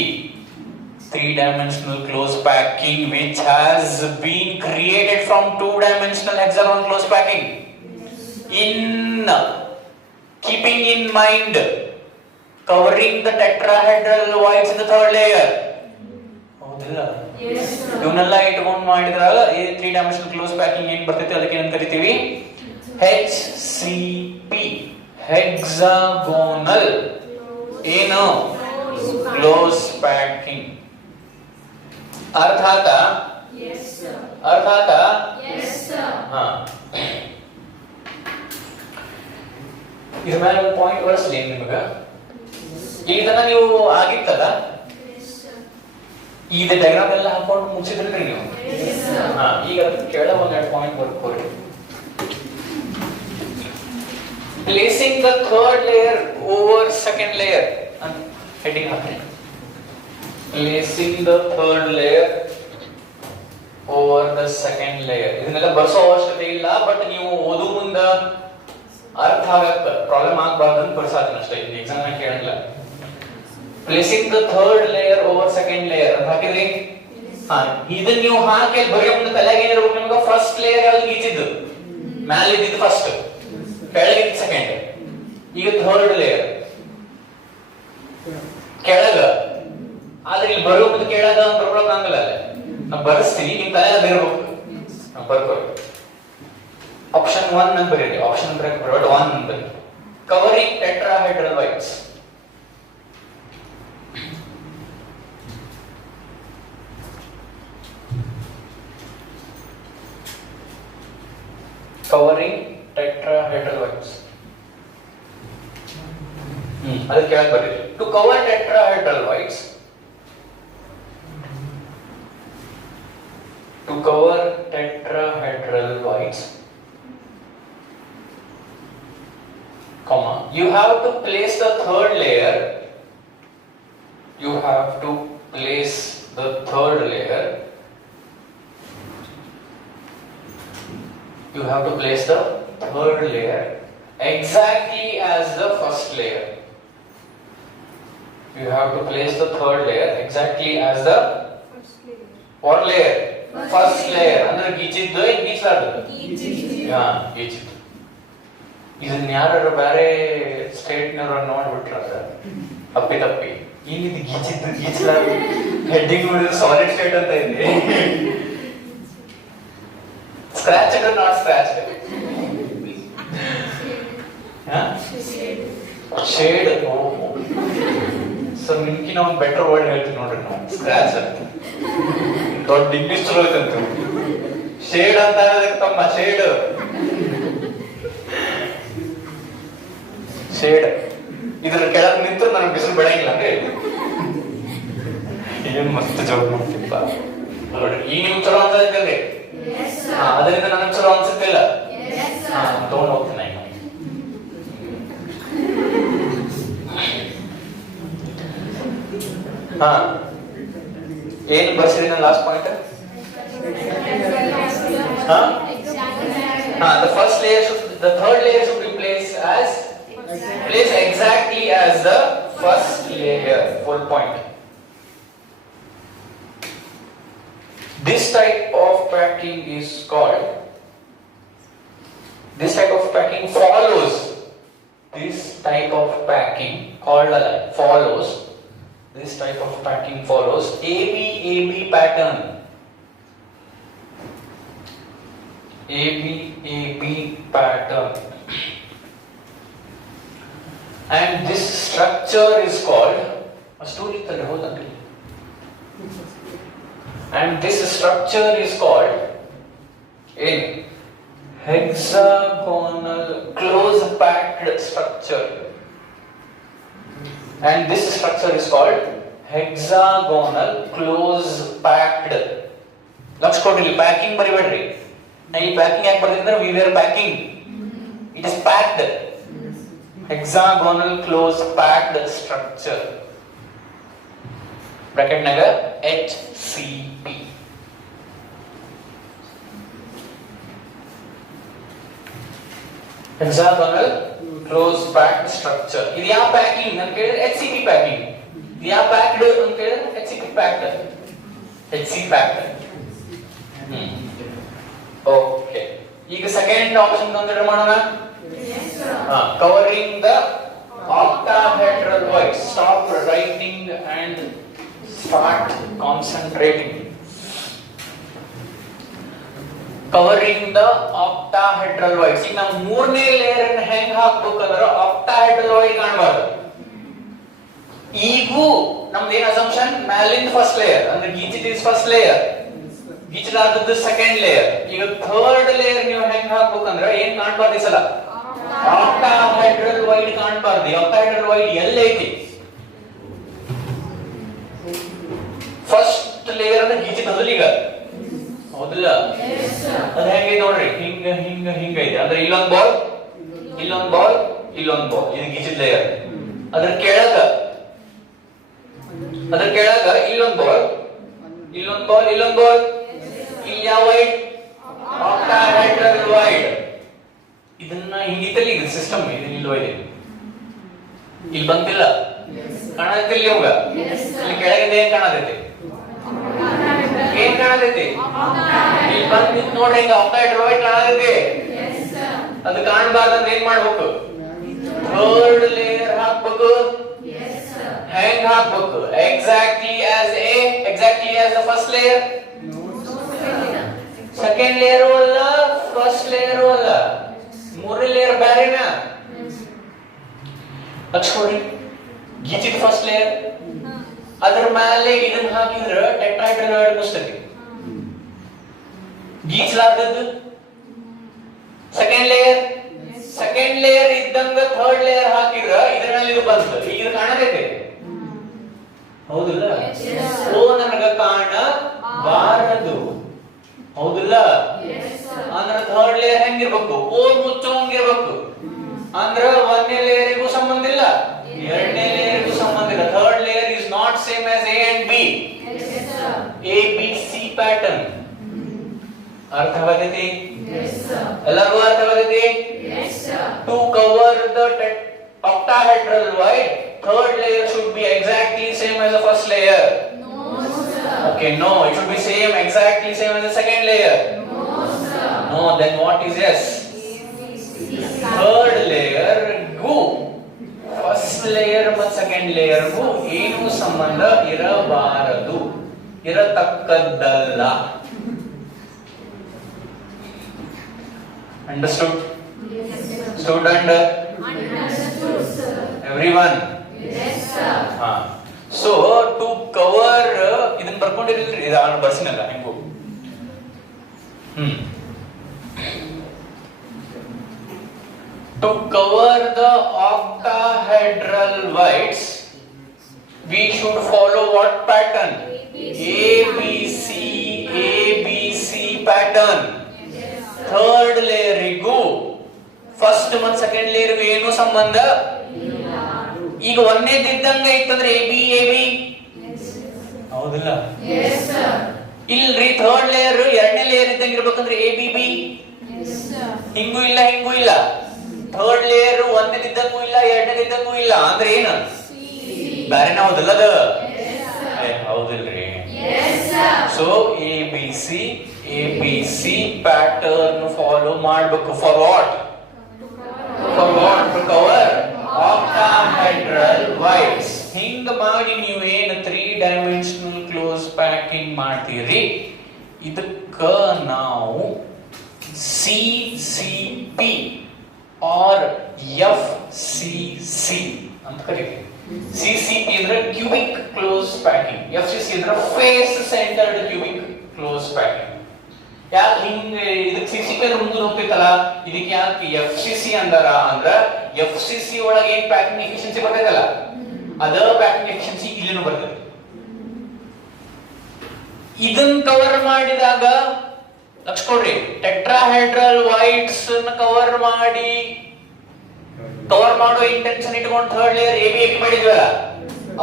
3-dimensional close packing which has been created from 2-dimensional hexagon close packing. In keeping in mind covering the tetrahedral voids in the third layer. ಹೌದಿಲ್ಲ? ಇವನ್ನೆಲ್ಲ ಇಟ್ಕೊಂಡು ಮಾಡಿದ್ರಾಗ ಈ 3-dimensional close packing ಏನ್ ಬರ್ತೈತೆ ಅದಕ್ಕೆ ಏನಂತ ಕರಿತೀವಿ? HCP hexagonal ಏನು ಕ್ಲೋಸ್ ಪ್ಯಾಕಿಂಗ್. ಅರ್ಥ ಆಯ್ತಾ? ಅರ್ಥ ಆಯ್ತಾ? ಹಾ. ಇದ್ರ ಮೇಲೆ ಒಂದು ಪಾಯಿಂಟ್ ಬರೆಸ್ಲಿ ನಿಮಗ. ಇದನ್ನ ನೀವು ಆಗಿತ್ತಲ್ಲ ಈ ಡಯಾಗ್ರಾಮ್ ಎಲ್ಲ ಹಾಕೊಂಡು ಮುಗಿಸಿದ್ರಿ ನೀವು. ಹಾ, ಈಗ ಅದನ್ನ ಕೆಳ ಒಂದೆರಡು ಪಾಯಿಂಟ್ ಬರ್ಕೊಳ್ಳಿ. Placing the third layer over second layer. Heading hockey. Placing the third layer over the second layer. ಇದನ್ನೆಲ್ಲ ಬರ್ಸೋ ಅವಶ್ಯಕತೆ ಇಲ್ಲ, ಬಟ್ ನೀವು ಓದು ಮುಂದ ಅರ್ಥ ಆಗತ್ತ, ಪ್ರಾಬ್ಲಮ್ ಆಗಬಾರ್ದು ಅಂತ ಬರ್ಸಾತೀನಿ ಅಷ್ಟೇ. ಇದು ಎಕ್ಸಾಮ್ ನ ಕೇಳಲ್ಲ. Placing the third layer over second layer ಅಂತ ಹಾಕಿದ್ರಿ. ಹಾ, ಇದನ್ನ ನೀವು ಹಾಕಿ ಬರೆಯೋ ಮುಂದೆ ತಲೆಗೆ ಏನಿರಬೇಕು ನಿಮಗೆ? ಫಸ್ಟ್ ಲೇಯರ್ ಯಾವ್ದು ಗೀಚಿದ್ದು? ಮೇಲೆ ಇದ್ದಿದ್ದು ಫಸ್ಟ್, ಕೆಳಗಿದ್ದು ಸೆಕೆಂಡ್. ಈಗ ಥರ್ಡ್ ಲೇಯರ್ ಕೆಳಗ. ಆದ್ರೆ ಇಲ್ಲಿ ಬರೋ ಮುಂದೆ ಕೆಳಗ ಅಂತ ಬರ್ಕೊಳಕ್ಕಾಗಲ್ಲ. ನಾ ಬರೆಸ್ತೀನಿ, ನಿಮ್ ತಲೆ ಇರಬೇಕು. ನಾವು ಬರ್ಕೊಳ್ಳಿ. ಆಪ್ಷನ್ 1 ಅಂತ ಬರೀರಿ. ಆಪ್ಷನ್ ಅಂದ್ರೆ 1 ಅಂತ ಬರೀರಿ. Covering tetrahedral whites. Covering tetrahedral whites. ಅದಕ್ಕೆ ಕೆಳಗೆ ಬರೀರಿ. To cover tetrahedral whites. To cover tetrahedral whites, comma, you have to place the third layer. You have to place the third layer. You have to place the third layer exactly as the first layer. You have to place the third layer exactly as the first layer. What layer? First layer. ಅಂದ್ರೆ ಗೀಚಿದ್ದು ಗೀಚಲಾರ್ದು. ಹಾ, ಗೀಚಿದ್ದು. ಇದನ್ನ ಯಾರು ಬೇರೆ ಸ್ಟೇಟ್ನವರು ನೋಡ್ಬಿಟ್ರ ಅಪ್ಪಿ ತಪ್ಪಿ. ಏನಿದು ಗೀಚಿದ್ದು ಗೀಚಲಾರ್ದು? Heading ನೋಡಿದ್ರೆ solid state ಅಂತ ಇದೆ. Scratched or not scratched? Shade. Oh. So ನಿಮ್ಗಿನ ಒಂದು ಬೆಟರ್ ವರ್ಡ್ ಹೇಳ್ತೀನಿ ನೋಡ್ರಿ ನಾವು. ಸ್ಕ್ರಾಚ್ ಅಂತ ದೊಡ್ಡ ಇಂಗ್ಲಿಷ್ ಚಲೋ ಐತಂತ. ಶೇಡ್ ಅಂತ ಅದಕ್ಕೆ ತಮ್ಮ ಶೇಡ್. ಶೇಡ್ ಇದ್ರ ಕೆಳಗೆ ನಿಂತು ನನಗೆ ಬಿಸಿಲು ಬೆಳಗಿಲ್ಲ ಅಂದ್ರೆ ಏನ್ ಮಸ್ತ್ ಜೋಕ್ ಮಾಡ್ತಿಪ್ಪ. ನೋಡ್ರಿ ಈಗ ನಿಮ್ಗೆ ಚಲೋ ಅನ್ಸತ್ತಲ್ರಿ ಅದರಿಂದ ನನಗೆ ಚಲೋ ಅನ್ಸುತ್ತಿಲ್ಲ ತಗೊಂಡು ಹೋಗ್ತೀನಿ ಏನು ಬರ್ಸಿರಿ ನನ್ನ last point the first layer the third layer should be placed exactly as the first layer. Full point. This type of packing follows this type of packing follows this type of packing follows ABAB pattern. ABAB pattern, and this structure is called a hexagonal close packed structure. And this structure is called hexagonal close packed. Looks totally packing baribeddri. ಈ packing ಯಾಕೆ ಬರ್ತಿದ್ರೆ we were packing. It is packed. Hexagonal close packed structure. Bracket naga HCP. Hexagonal close packed structure. ಇದು ಯಾವ packing ಅಂತ ಹೇಳಿದ್ರೆ HCP packing. ಇದು ಯಾವ packed ಅಂತ ಹೇಳಿದ್ರೆ HCP packed. HC packed. Okay ಈಗ ಸೆಕೆಂಡ್ ಆಪ್ಷನ್ ಕನ್ಸಿಡರ್ ಮಾಡೋಣ covering the octahedral void. Stop writing and start concentrating. Covering the octahedral void. ಈಗ ನಾವು ಮೂರನೇ ಲೇಯರ್ ಅನ್ನು ಹೆಂಗ್ ಹಾಕಬೇಕಂದ್ರೆ octahedral void ಕಾಣಬಾರದು. ಈಗೂ ನಮ್ದು ಏನು ಅಸಂಪ್ಷನ್ ಮ್ಯಾಲಿಂದ ಫಸ್ಟ್ ಲೇಯರ್ ಅಂದ್ರೆ ಗೀಚಿಟ್ ಇಸ್ ಫಸ್ಟ್ ಲೇಯರ್, ಗೀಚಲಾದದ್ದು ಸೆಕೆಂಡ್ ಲೇಯರ್. ಈಗ ಥರ್ಡ್ ಲೇಯರ್ ನೀವು ಹೆಂಗ್ ಹಾಕ್ಬೇಕಂದ್ರೆ ಏನ್ ಕಾಣಬಾರ್ದು ಈ ಸಲ octahedral void ಕಾಣಬಾರ್ದು. octahedral void ಎಲ್ಲೈತಿ? ಫಸ್ಟ್ ಲೇಯರ್ ಅಂದ್ರೆ ಗೀಚಿಟ್ ಹೌದಿಲ್ಲ, ಹೌದಿಲ್ಲ? ಅದ ಹೆಂಗೈತೆ ನೋಡ್ರಿ, ಹಿಂಗ ಹಿಂಗ ಹಿಂಗ ಐತೆ ಅಂದ್ರೆ ಇಲ್ಲೊಂದ್ ಬಾಲ್ ಇಲ್ಲೊಂದ್ ಬಾಲ್ ಇಲ್ಲೊಂದ್ ಬಾಲ್, ಇದು ಗೀಚಿಟ್ ಲೇಯರ್. ಅದ್ರ ಕೆಳಗ ಇಲ್ಲೊಂದ್ ಬಾಲ್ ಇಲ್ಲೊಂದ್ ಬಾಲ್ ಇಲ್ಲೊಂದ್ ಬಾಲ್, ಇಲ್ಲಿ ಯಾವ ವೈಡ್ octahedral void. ಇದನ್ನ ಹಿಂಗಿತ್ತಲ್ಲಿ ಇದು ಸಿಸ್ಟಮ್ ಇದು ನಿಲ್ವೈದೆ, ಇಲ್ಲಿ ಬಂತಿಲ್ಲ ಕಾಣತೈತಿ ಇವಾಗ, ಇಲ್ಲಿ ಕೆಳಗಿಂದ ಏನ್ ಕಾಣತೈತಿ ಏನ್ ಕಾಣತೈತಿ ಇಲ್ಲಿ ಬಂದ್ ನಿಂತ್ ನೋಡ್ರಿ ಹಿಂಗ octahedral void ಕಾಣತೈತಿ. ಅದು ಕಾಣಬಾರ್ದಂದ್ರೆ ಏನ್ ಮಾಡ್ಬೇಕು? ಥರ್ಡ್ ಲೇಯರ್ ಹಾಕ್ಬೇಕು. ಹೆಂಗ್ ಹಾಕ್ಬೇಕು? exactly as the first layer. Second layer ಅಲ್ಲ, ಫಸ್ಟ್ ಲೇಯರ್ ಅಲ್ಲ, ಮೂರನೇ ಲೇಯರ್ ಬೇರೆನಾ? ನೋಡಿ, ಗೀಚಿದ ಫಸ್ಟ್ ಲೇಯರ್, ಅದ್ರ ಮೇಲೆ ಇದನ್ನ ಹಾಕಿದ್ರೆ ಟೆಟ್ರಾಹೆಡ್ರಲ್ ಅನಿಸ್ತೈತಿ. ಗೀಚಲಾದದ್ದು ಸೆಕೆಂಡ್ ಲೇಯರ್ ಇದ್ದಂಗ ಥರ್ಡ್ ಲೇಯರ್ ಹಾಕಿದ್ರ ಇದ್ರ ಮೇಲೆ ಇದು ಬಂತು. ಈಗ ಇದು ಕಾಣತೈತೆ ಹೌದಿಲ್ಲ? ಓ ನನಗ ಕಾಣಬಾರದು ಹೌದಿಲ್ಲ? ಅಂದ್ರೆ ಥರ್ಡ್ ಲೇಯರ್ ಹೆಂಗಿರ್ಬೇಕು? ಓ ಮುಚ್ಚೋಂಗಿರ್ಬೇಕು. ಅಂದ್ರೆ ಒಂದನೇ ಲೇಯರಿಗೂ ಸಂಬಂಧ ಇಲ್ಲ, ಎರಡನೇ ಲೇಯರಿಗೂ ಸಂಬಂಧ ಇಲ್ಲ. Third layer is not same as A and B. A B C pattern ಅರ್ಥವಾಗೈತಿ? ಎಲ್ಲರಿಗೂ ಅರ್ಥವಾಗೈತಿ? To cover the octahedral void, third layer should be exactly same as the first layer. Okay, no, it should be exactly same as the second layer. No, then what is yes? Third layer ಗೂ first layer ಮತ್ತು second layer ಗೂ ಏನು ಸಂಬಂಧ ಇರಬಾರದು, ಇರತಕ್ಕದ್ದಲ್ಲ. Understood? Student? Everyone? Yes sir. So to cover ಇದನ್ನ ಬರ್ಕೊಂಡಿರಲ್ರಿ, ಇದನ್ನ ಬರ್ಸಿನಲ್ಲ ಹೆಂಗು. To cover the octahedral voids, we should follow what pattern? A B C ಪ್ಯಾಟರ್ನ್. ಥರ್ಡ್ ಲೇಯರಿಗೂ ಫಸ್ಟ್ ಮತ್ತು ಸೆಕೆಂಡ್ ಲೇಯರ್ಗೂ ಏನು ಸಂಬಂಧ? ಈಗ ಒಂದೇದಿದ್ದಂಗ ಇತ್ತಂದ್ರೆ ಎ ಬಿ ಹೌದಿಲ್ಲ? ಇಲ್ರಿ, ಥರ್ಡ್ ಲೇಯರ್ ಎರಡನೇ ಲೇಯರ್ ಇದ್ದಂಗೆ ಇರ್ಬೇಕಂದ್ರೆ ಎ ಬಿ ಬಿ ಹಿಂಗೂ ಇಲ್ಲ ಹಿಂಗೂ ಇಲ್ಲ. ಥರ್ಡ್ ಲೇಯರ್ ಒಂದೇದಿದ್ದಂಗೂ ಇಲ್ಲ ಎರಡನೇದಿದ್ದಂಗೂ ಇಲ್ಲ ಅಂದ್ರೆ ಏನು? ಬ್ಯಾರೆನ ಹೌದಲ್ಲ ಅದು? ಹೌದಿಲ್ರಿ? So A B C pattern follow ಮಾಡ್ಬೇಕು. For what? To cover octahedral voids. ಹಿಂಗ ಮಾಡಿ ನೀವು ಏನು 3 ಡೈಮೆನ್ಷನಲ್ ಕ್ಲೋಸ್ ಪ್ಯಾಕಿಂಗ್ ಮಾಡ್ತೀರಿ, ಇದಕ್ಕ ನಾವು CCP ಆರ್ FCC ಅಂತ ಕರಿತೀವಿ. CCP ಅಂದ್ರೆ ಕ್ಯೂಬಿಕ್ ಕ್ಲೋಸ್ ಪ್ಯಾಕಿಂಗ್, FCC ಅಂದ್ರೆ face centred cubic close packing. ಯಾಕೆ ಹಿಂಗ ಇದಕ್ಕೆ CCP ಅಂದ್ರೆ ಮುಂದೆ ಹೋಗ್ತೈತಲ್ಲ, ಇದಕ್ಕೆ ಯಾಕೆ FCC ಅಂದಾರ ಅಂದ್ರ FCC ಒಳಗೆ ಏನ್ ಪ್ಯಾಕಿಂಗ್ ಎಫಿಷಿಯನ್ಸಿ ಬರ್ತೈತಲ್ಲ, ಅದ ಪ್ಯಾಕಿಂಗ್ ಎಫಿಷಿಯನ್ಸಿ ಇಲ್ಲಿನೂ ಬರ್ತದೆ. ಇದನ್ನ ಕವರ್ ಮಾಡಿದಾಗ ಲಕ್ಷ ಕೊಡ್ರಿ, ಟೆಟ್ರಾಹೆಡ್ರಲ್ ವೈಟ್ಸ್ ಕವರ್ ಮಾಡೋ ಇಂಟೆನ್ಷನ್ ಇಟ್ಕೊಂಡು ಥರ್ಡ್ ಲೇಯರ್ ಎ ಬಿ ಮಾಡಿದ್ವಲ್ಲ,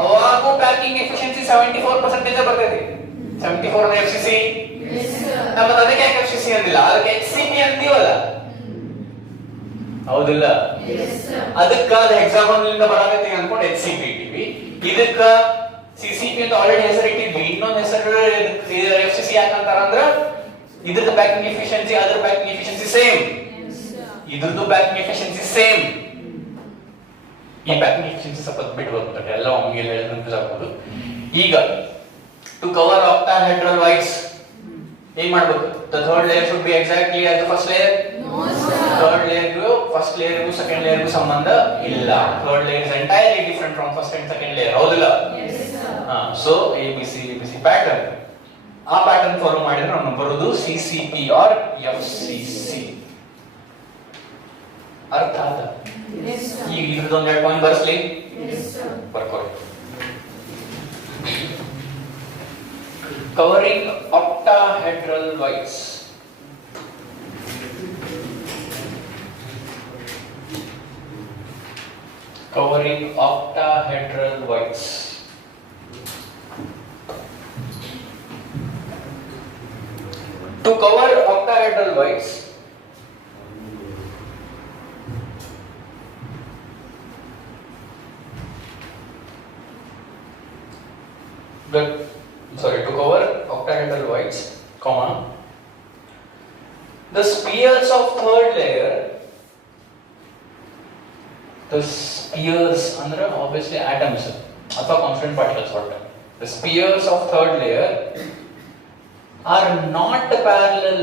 ಅವಾಗೂ ಪ್ಯಾಕಿಂಗ್ ಎಫಿಷಿಯನ್ಸಿ 74% ಬರ್ತೈತಿ. 74 ಅಂದ್ರೆ FCC. ನಮ್ಮ ಅದಕ್ಕೆ ಯಾಕೆ FCC ಅಂದಿಲ್ಲ, ಅದಕ್ಕೆ HCP ಅಂತೀವಲ್ಲ, ಹೌದಿಲ್ಲ? ಅದಕ್ಕ ಎಕ್ಸಾಂಪಲ್ ಇಂದ ಬರತೈತಿ ಅನ್ಕೊಂಡು HCP ಇಟ್ಟಿವಿ. ಇದಕ್ಕ CCP ಅಂತ ಆಲ್ರೆಡಿ ಹೆಸರು ಇಟ್ಟಿದ್ವಿ. ಇನ್ನೊಂದು ಹೆಸರು FCC ಯಾಕಂತಾರ ಅಂದ್ರ ಇದ್ರದ್ದು ಪ್ಯಾಕಿಂಗ್ ಎಫಿಷಿಯನ್ಸಿ ಅದ್ರ ಪ್ಯಾಕಿಂಗ್ ಎಫಿಷಿಯನ್ಸಿ ಸೇಮ್, ಇದ್ರದ್ದು ಪ್ಯಾಕಿಂಗ್ ಎಫಿಷಿಯನ್ಸಿ ಸೇಮ್. ಈ ಪ್ಯಾಕಿಂಗ್ ಎಫಿಷಿಯನ್ಸಿ ಸ್ವಲ್ಪ ಬಿಟ್ಟು ಹೋಗ್ತದೆ, ಎಲ್ಲ ಒಮ್ಮೆಗೆ ಹೇಳಿದ್ರೆ ಆಗ್ಬೋದು. ಈಗ ಟು ಕವರ್ ಆಕ್ಟಾಹೆಡ್ರಲ್ ವೈಡ್ಸ್ ಏನ್ ಮಾಡ್ಬೇಕು? The third layer should be exactly as the first layer. No sir. Third layer ಗೂ first layer ಗೂ second layer ಗೂ ಸಂಬಂಧ ಇಲ್ಲ. Third layer is entirely different from first and second layer. ಹೌದಿಲ್ಲ? Yes sir. So ABC pattern. ಆ pattern follow ಮಾಡಿದ್ರೆ ನಮಗೆ ಬರೋದು CCP or FCC. ಅರ್ಥ ಆಯ್ತಾ? Yes sir. ಈಗ ಇದ್ರದ್ದು ಒಂದು 2 ಪಾಯಿಂಟ್ ಬರ್ಸ್ಲಿ? Yes sir. ಬರ್ಕೊಳ್ಳಿ. Covering octahedral wires. Covering octahedral wires. To cover octahedral wires, to cover octahedral wires, the spheres of third layer, the spheres andre obviously atoms ಅಥವಾ constant particles what. The spheres of third layer are not parallel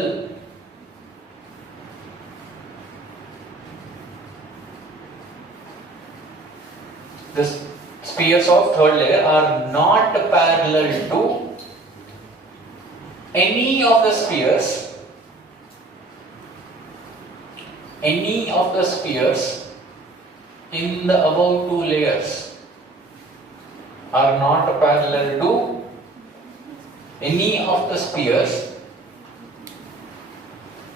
the spheres of third layer are not parallel to any of the spheres in the above 2 layers are not parallel to any of the spheres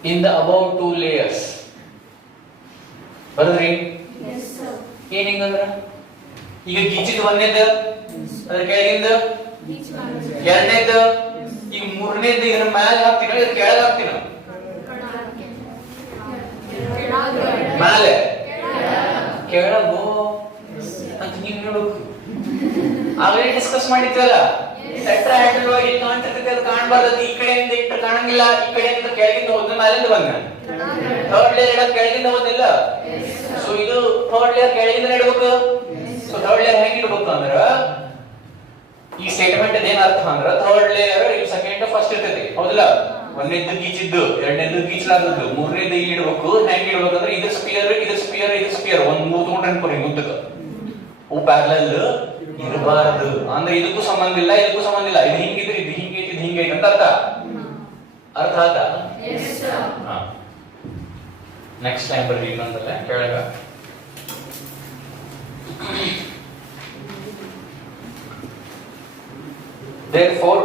in the above 2 layers. ಬರದ್ರಿ? Yes sir. ಏನ್ ಹಿಂಗಂದ್ರ ಈಗ ಗೀಚಿದ ಒಂದೇದ ಅದ್ರ ಕೆಳಗಿಂದ ಎರಡನೇದ ಈಗ ಮೂರನೇದ ಇದ್ರ ಮ್ಯಾಲ ಹಾಕ್ತೀನ ಇದ್ರ ಕೆಳಗೆ ಹಾಕ್ತೀನ? ಮ್ಯಾಲೆ ಕೆಳಗೋ ಅಂತ ನೀವು ಹೇಳಬೇಕು. ಆಗಲೇ ಡಿಸ್ಕಸ್ ಮಾಡಿದ್ವಲ್ಲ, ಟೆಟ್ರಾಹೆಡ್ರಲ್ ವೈಡ್ ಇಲ್ಲಿ ಕಾಣ್ತಿರ್ತೈತೆ, ಅದು ಕಾಣಬಾರ್ದು. ಈ ಕಡೆಯಿಂದ ಇಟ್ಟು ಕಾಣಂಗಿಲ್ಲ, ಈ ಕಡೆಯಿಂದ ಕೆಳಗಿಂದ ಹೋದ್ರೆ ಮ್ಯಾಲಿಂದ ಬಂದ ಥರ್ಡ್ ಲೇಯರ್ ಇಡೋದು ಕೆಳಗಿಂದ ಹೋದಿಲ್ಲ. ಸೊ ಇದು ಥರ್ಡ್ ಲೇಯರ್ ಕೆಳಗಿಂದ ಇಡಬೇಕು. ಸೊ ಥರ್ಡ್ ಲೇಯರ್ ಹೆಂಗ್ ಇಡಬೇಕು ಅಂದ್ರ ಈ ಸ್ಟೇಟ್ಮೆಂಟ್ ಏನ್ ಅರ್ಥ ಅಂದ್ರ ಥರ್ಡ್ ಲೇಯರ್ ಇದು ಸೆಕೆಂಡ್ ಫಸ್ಟ್ ಇರ್ತೈತಿ, ಹೌದಿಲ್ಲ? ಒಂದನೇದ್ದು ಗೀಚಿದ್ದು, ಎರಡನೇದ್ದು ಗೀಚಲಾದದ್ದು, ಮೂರನೇದ್ದು ಇಲ್ಲಿ ಇಡಬೇಕು. ಹೆಂಗ್ ಇಡಬೇಕಂದ್ರೆ ಇದು ಸ್ಪಿಯರ್ ಒಂದ್ 3 ತಗೊಂಡ್ರೆ ಅನ್ಕೋರಿ ಉದ್ದಕ್ಕೆ ಅವು ಪ್ಯಾರಲಲ್ ಇರಬಾರದು. ಅಂದ್ರೆ ಇದಕ್ಕೂ ಸಂಬಂಧ ಇಲ್ಲ, ಇದಕ್ಕೂ ಸಂಬಂಧ ಇಲ್ಲ. ಇದು ಹಿಂಗಿದ್ರೆ ಇದು ಹಿಂಗೈತಿ, ಇದು ಹಿಂಗೈತಿ ಅಂತ ಅರ್ಥ ಆಯ್ತಾ? ನೆಕ್ಸ್ಟ್ ಟೈಮ್ ಬರ್ರಿ ಇನ್ನೊಂದಲ್ಲ ಕೆಳಗ. Therefore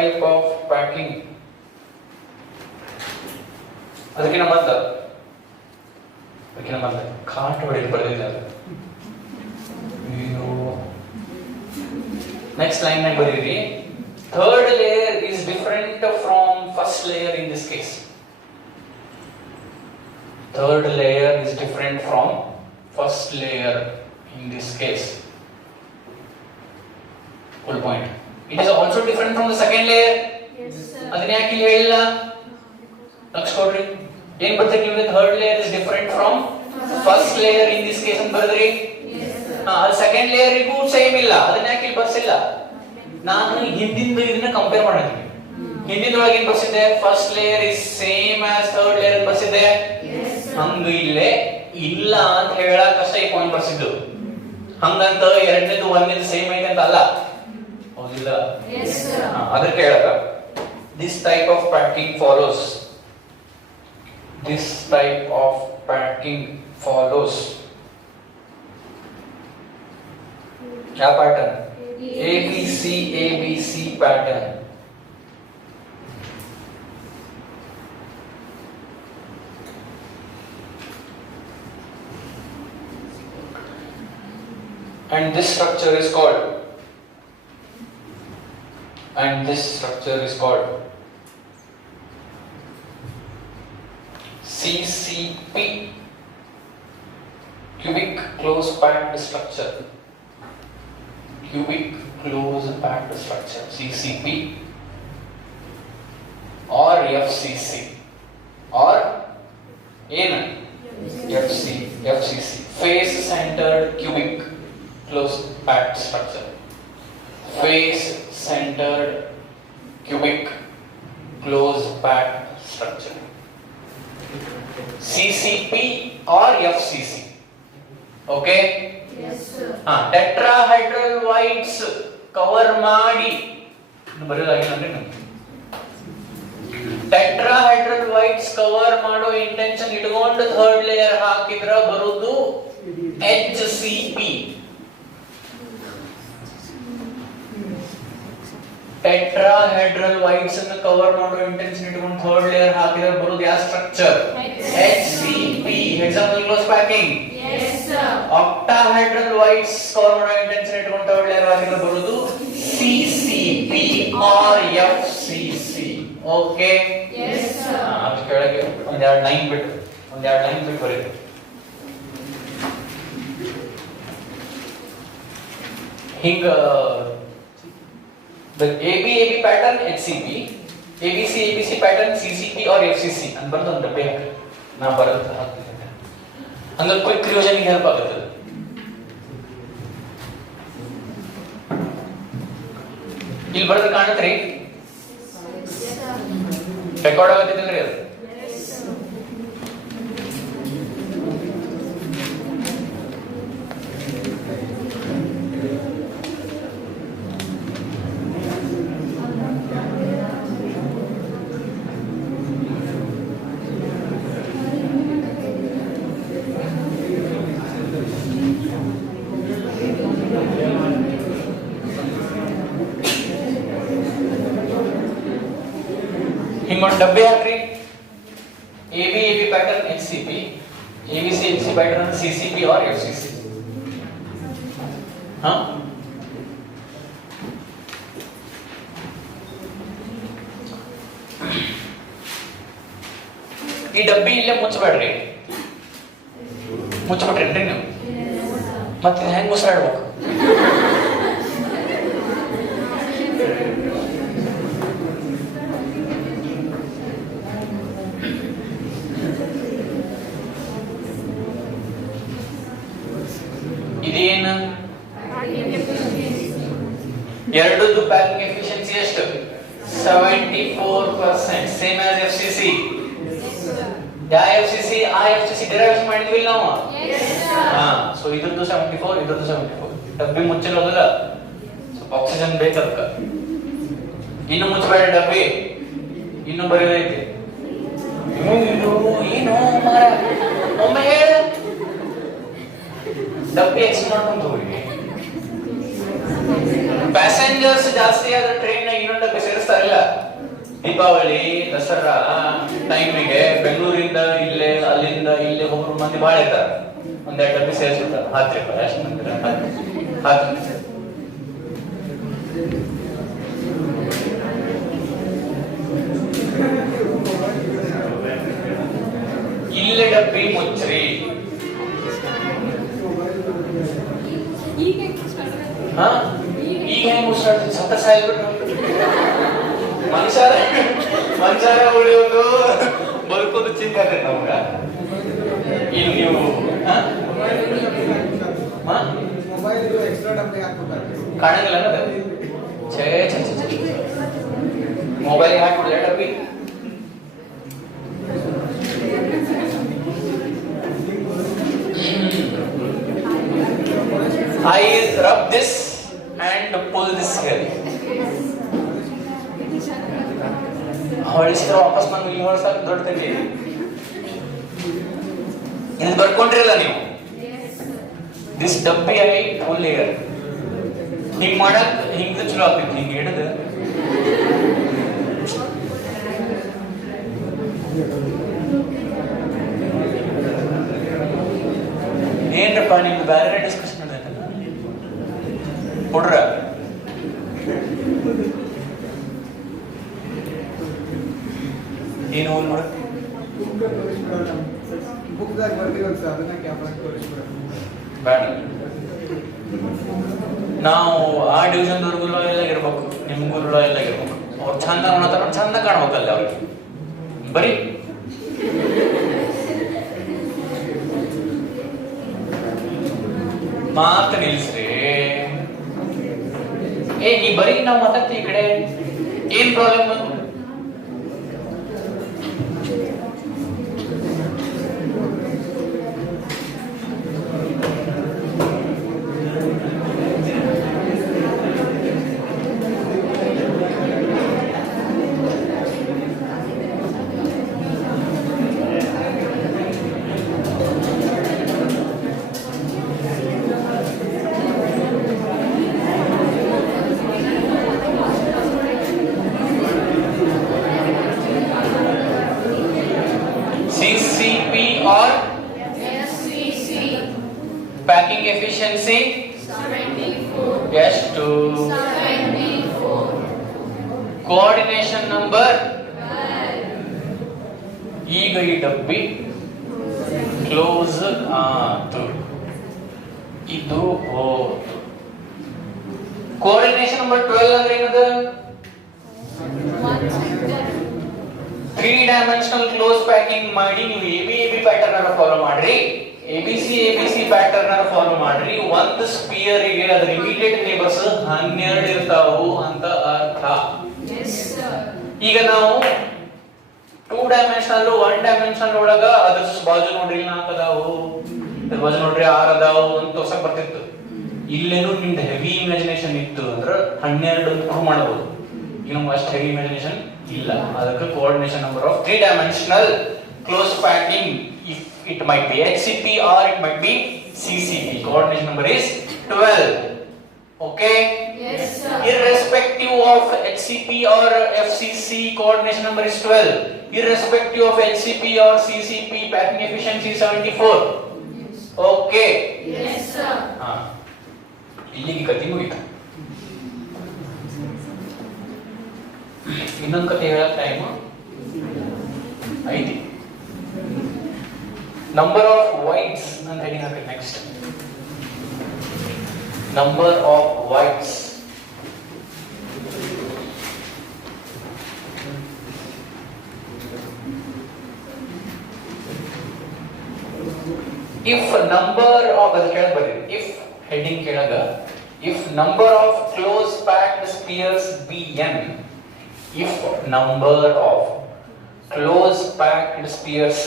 type of packing. ಅದಕ್ಕಿಂತ ಮೊದಲ ಕಾಟ್ ಹೊಡೆದು ಬರೆದಿಲ್ಲ. ನೆಕ್ಸ್ಟ್ ಲೈನ್ ನಾಗ ಬರೀರಿ, third layer is different from first layer in this case. Third layer is different from first layer in this case. Full point. It is also different from the second layer. Yes, sir. ಅದನ್ನ ಯಾಕೆ ಇಲ್ಲಿ ಹೇಳಿಲ್ಲ? Next ಕೊಡ್ರಿ. ಏನ್ ಬರ್ತೈತಿ ನಿಮಗೆ? Third layer is different from first layer in this case ಅಂತ ಬರೆದ್ರಿ. Yes, sir. ಅದು ಸೆಕೆಂಡ್ ಲೇಯರಿಗೂ ಸೇಮ್ ಇಲ್ಲ. ಅದನ್ನ ಯಾಕೆ ಇಲ್ಲಿ ಬರ್ಸಿಲ್ಲ? ನಾನು ಹಿಂದಿಂದ ಇದನ್ನ ಕಂಪೇರ್ ಮಾಡಿದ್ದೀನಿ. ಹಿಂದಿನೊಳಗೆ ಏನ್ ಬರ್ಸಿದ್ದೆ? First layer is same as third layer ಅಂತ ಬರ್ಸಿದ್ದೆ. ಹಂಗ ಇಲ್ಲೇ ಇಲ್ಲ ಅಂತ ಹೇಳಕ್ ಅಷ್ಟೇ ಈ ಪಾಯಿಂಟ್ ಬರ್ಸಿದ್ದು. ಹಂಗಂತ ಎರಡನೇದು ಒಂದನೇದು ಸೇಮ್ ಐತೆ ಅಂತ ಅಲ್ಲ, ಹೌದಿಲ್ಲ? ಅದಕ್ಕೆ ಹೇಳಕ this type of packing follows. This type of packing follows ಯಾವ pattern? ABC pattern. And this structure is called CCP, cubic close packed structure. Cubic close packed structure, CCP or FCC or FCC, face centered cubic close packed structure. Face centered cubic close packed structure. CCP or FCC. Okay? Yes, sir. Tetrahedral whites cover ಮಾಡಿ ಬರೆಯೋದಾಗಿಲ್ಲ. Tetrahedral voids cover ಮಾಡೋ intention ಇಟ್ಕೊಂಡು third layer ಹಾಕಿದ್ರ ಬರುವುದು HCP. Tetrahedral voids ಅನ್ನು cover ಮಾಡೋ intention ಇಟ್ಕೊಂಡು third layer ಹಾಕಿದ್ರೆ ಬರುವುದು ಯಾವ structure? HCP, hexagonal close packing. Yes, sir. Octahedral voids cover ಮಾಡೋ ಇಂಟೆನ್ಷನ್ ಇಟ್ಕೊಂಡು ಥರ್ಡ್ ಲೇಯರ್ ಹಾಕಿದ್ರೆ ಬರುವುದು CCP or FCC. Okay? Yes, sir. ಅದು ಕೆಳಗೆ ಒಂದೆರಡು ಲೈನ್ ಬಿಟ್ಟು ಬರೀರಿ. ಹಿಂಗ the ABAB pattern HCP, ABC pattern CCP or FCC ಅಂತ ಬರೆದು ಒಂದು ಡಬ್ಬೆ ಹಾಕಿ. ನಾ ಬರೆದು ಹಾಕ್ತೀನಿ. ಹಂಗ ಕ್ವಿಕ್ ರಿವಿಷನ್ ಹೆಲ್ಪ್ ಆಗುತ್ತೆ. ಇಲ್ಲಿ ಬರೆದು ಕಾಣುತ್ತೀರಿ? ರೆಕಾರ್ಡ್ ಆಗತ್ತಿದ್ರಿ ಅದು? ಹಿಂಗೊಂದು ಡಬ್ಬೆ ಹಾಕ್ರಿ. ABAB pattern HCP, ABC pattern CCP or FCC. ಈ ಡಬ್ಬಿ ಇಲ್ಲೇ ಮುಚ್ಚಬೇಡ್ರಿ. ಮುಚ್ಚಬಿಟ್ರೇನ್ರಿ ನೀವು? ಮತ್ತೆ ಹೆಂಗ್ ಮುಸ್ರಾಡ್ಬೇಕು? ಇದೇನು? ಎರಡದ್ದು ಪ್ಯಾಕಿಂಗ್ ಎಫಿಷಿಯನ್ಸಿ ಎಷ್ಟು? 74%, ಸೇಮ್ ಆಸ್ FCC. ಯಾವ FCC? ಆ FCC ಡಿರೈವ್ ಮಾಡಿದ್ವಿ ನಾವು. ಸೊ ಇದ್ರದ್ದು 74, ಇದ್ರದ್ದು 74. ಡಬ್ಬಿ ಮುಚ್ಚಲೋದಿಲ್ಲ, ಸ್ವಲ್ಪ ಆಕ್ಸಿಜನ್ ಬೇಕದಕ್ಕ. ಇನ್ನು ಮುಚ್ಚಬೇಡ ಡಬ್ಬಿ, ಇನ್ನು ಬರೆಯೋದೈತಿ. ಏನು ಮಾರ, ಒಮ್ಮೆ ಹೇಳ. ಡಬ್ಬಿ ಎಕ್ಸ್ ಮಾಡ್ಕೊಂಡು ಹೋಗಿ. ಪ್ಯಾಸೆಂಜರ್ಸ್ ಜಾಸ್ತಿ ಆದ್ರೆ ಟ್ರೈನ್ ಇನ್ನೊಂದು ಡಬ್ಬಿ ಸೇರಿಸ್ತಾರೆ. ಉಪಯೋಗಿಸ್ತಾರಿಲ್ಲ. ದೀಪಾವಳಿ ದಸರಾ ಟೈಮಿಗೆ ಬೆಂಗಳೂರಿಂದ ಇಲ್ಲೇ ಅಲ್ಲಿಂದ ಇಲ್ಲೇ ಹೋಗ್ರು ಮಂದಿ ಬಾಳ ಇರ್ತಾರೆ. ಒಂದೆರಡು ಡಬ್ಬಿ ಸೇರಿಸಿರ್ತಾರೆ. 10 ರೂಪಾಯಿ ಎಷ್ಟು ಮಂದಿರ 10. ಇಲ್ಲೇ ಡಬ್ಬಿ ಮುಚ್ಚ್ರಿ. ಈಗ ಹೆಂಗ್ ಮುಚ್ಚಾಡ್ತೀವಿ? ಸತ್ತ ಸಾಯ್ಬಿಟ್ರು ಮನುಷ್ಯರ ಉಳಿಯೋದು ಬದುಕೋದು ಚಿಂತೆ ಆಗ್ತೈತೆ ನಮ್ಗ. ಈಗ ನೀವು ಕಾಣಂಗಿಲ್ಲ ಅನ್ನೋದು ಛೇ ಛೇ ಛೇ ಮೊಬೈಲ್ ಹಾಕ್ಬಿಡ್ಲ ಡಬ್ಬಿ. I rub this and pull this here. ಹೊಳಿಸಿದ್ರೆ ವಾಪಸ್ ನಾನು ಇಲ್ಲಿ ಹೊಳ್ಸಕ್ ದೊಡ್ಡ ತಂಗಿ ಇಲ್ಲಿ ಬರ್ಕೊಂಡ್ರಿಲ್ಲ ನೀವು. ದಿಸ್ ಡಬ್ಬಿ ಐ ಫುಲ್ ಏರ್ ಹಿಂಗ್ ಮಾಡಕ್ ಹಿಂಗ ಚಲೋ ಆಗ್ತೈತಿ. ಹಿಂಗ ಹಿಡಿದು ಏನ್ರಪ್ಪ ನಿಮ್ದು ಬೇರೆ ಡಿಸ್ಕಷನ್ ನಡೆದೈತಲ್ಲ ಕೊಡ್ರ. ಏನು ನೋಡ ಬೇಡ. ನಾವು ಆ ಡಿವಿಷನ್ ದವ್ರಿಗೂ ಎಲ್ಲ ಇರ್ಬೇಕು, ನಿಮ್ಗೂ ಎಲ್ಲ ಇರ್ಬೇಕು. ಅವ್ರು ಚಂದ ನೋಡತಾರ, ಚಂದ ಕಾಣ್ಬೇಕಲ್ಲ ಅವ್ರಿಗೆ. ಬರೀ ಮಾತು ನಿಲ್ಸ್ರಿ. ನೀ ಬರೀ ನಾವು ಮಾತಾಡ್ತೀವಿ ಈ ಕಡೆ. ಏನ್ problem? CCP or SCC. packing efficiency 74. yes to 74. coordination number. 12. ಈಗ ಈ ಡಬ್ಬಿ ಕ್ಲೋಸ್ ಆತು, ಇದು ಹೋತು. ಕೋಆರ್ಡಿನೇಷನ್ ನಂಬರ್ 12 ಅಂದ್ರೆ ಏನದ? 3 ಡೈಮೆನ್ಷನಲ್ ಕ್ಲೋಸ್ ಪ್ಯಾಕಿಂಗ್ ಮಾಡಿ ನೀವು ABAB ಪ್ಯಾಟರ್ನ್ ಅನ್ನು ಫಾಲೋ ಮಾಡ್ರಿ, ABC ಪ್ಯಾಟರ್ನ್ ಅನ್ನು ಫಾಲೋ ಮಾಡ್ರಿ. ಒಂದು ಸ್ಪಿಯರ್ ಗೆ ಅದರ ಇಮಿಡಿಯೇಟ್ ನೇಬರ್ಸ್ 12 ಇರ್ತಾವು ಅಂತ ಅರ್ಥ. Yes sir. ಈಗ ನಾವು 2 ಡೈಮೆನ್ಷನಲ್ 1 ಡೈಮೆನ್ಷನಲ್ ಒಳಗ ಅದ್ರ ಬಾಜು ನೋಡ್ರಿ 4 ಅದಾವು, ಅದ್ರ ಬಾಜು ನೋಡ್ರಿ 6 ಅದಾವು ಅಂತ ತೋರ್ಸಕ್ ಬರ್ತಿತ್ತು. ಇಲ್ಲೇನು ನಿಮ್ದು ಹೆವಿ ಇಮ್ಯಾಜಿನೇಷನ್ ಇತ್ತು ಅಂದ್ರೆ 12 ಅಂತ ಪ್ರೂವ್ ಮಾಡಬಹುದು. ಈಗ ನಮ್ಗೆ ಅಷ್ಟು ಹೆವಿ ಇಮ್ಯಾಜಿನೇಷನ್ ಇಲ್ಲ. ಅದಕ್ಕೆ coordination number of 3 dimensional close packing, if it might be HCP or it might be CCP, coordination number is 12. Okay? Yes sir. Irrespective of HCP or FCC, coordination number is 12. Irrespective of HCP or CCP, packing efficiency 74. Okay. Yes sir. ಇಲ್ಲಿಗೆ ಕಥೆ ಮುಗಿತು. ಇನ್ನೊಂದು ಕಥೆ ಹೇಳಕ್ time ಐತಿ. Number of voids ಅಂತ ಹೇಳಿ ಹಾಕಿ. Next number of voids. If number of ಅದು ಕೆಳಗೆ ಬರೀರಿ. ಇಫ್ ಹೆಡಿಂಗ್ ಕೆಳಗ if number of close packed spheres be n, if number of close packed spheres